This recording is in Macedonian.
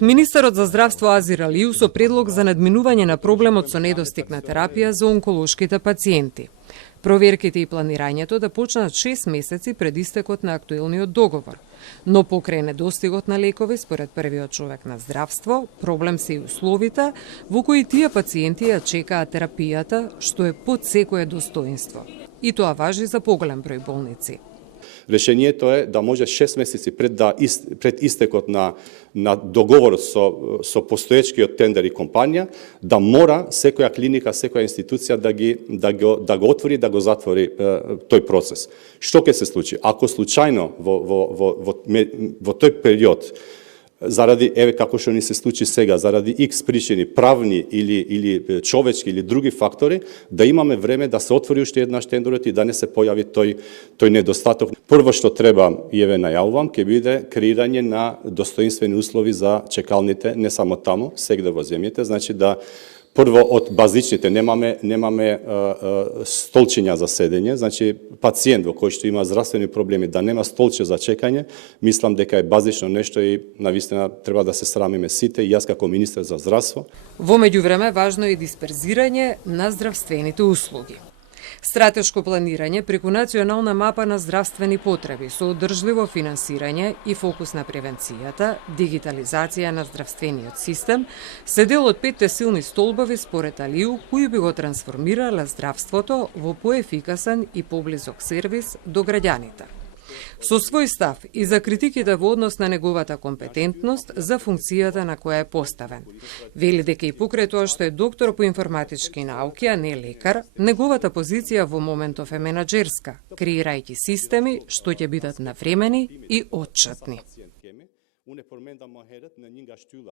Министерот за здравство Азир Алиу со предлог за надминување на проблемот со недостиг на терапија за онколошките пациенти. Проверките и планирањето да почнат 6 месеци пред истекот на актуелниот договор. Но покрај недостигот на лекови, според првиот човек на здравство, проблем се и условите во кои тие пациенти ја чекаат терапијата, што е под секое достоинство. И тоа важи за поголем број болници. Решението е да може 6 месеци пред истекот на договорот со постоечкиот тендер и компанија, да мора секоја клиника, секоја институција да го отвори, да го затвори тој процес. Што ќе се случи? Ако случајно во тој период, заради, еве како што ни се случи сега, заради X причини, правни или човечки или други фактори, да имаме време да се отвори уште еднаш тендерот и да не се појави тој недостаток. Прво што треба, и еве најавувам, ќе биде креирање на достоинствени услови за чекалните, не само таму, сегде во земјите, значи да прво од базичните немаме столчиња за седење, значи пациент во кој што има здравствени проблеми да нема столче за чекање, мислам дека е базично нешто и навистина треба да се срамиме сите, и јас како министер за здравство. Во меѓувреме важно е дисперзирање на здравствените услуги. Стратешко планирање преку национална мапа на здравствени потреби со одржливо финансирање и фокус на превенцијата, дигитализација на здравствениот систем се дел од 5 силни столбови според Алиу, кои би го трансформирале здравството во поефикасен и поблизок сервис до граѓаните. Со свој став и за критиките во однос на неговата компетентност за функцијата на која е поставен. Вели дека и покрај тоа што е доктор по информатички науки, а не лекар, неговата позиција во моментов е менаџерска, креирајќи системи што ќе бидат навремени и отчетни.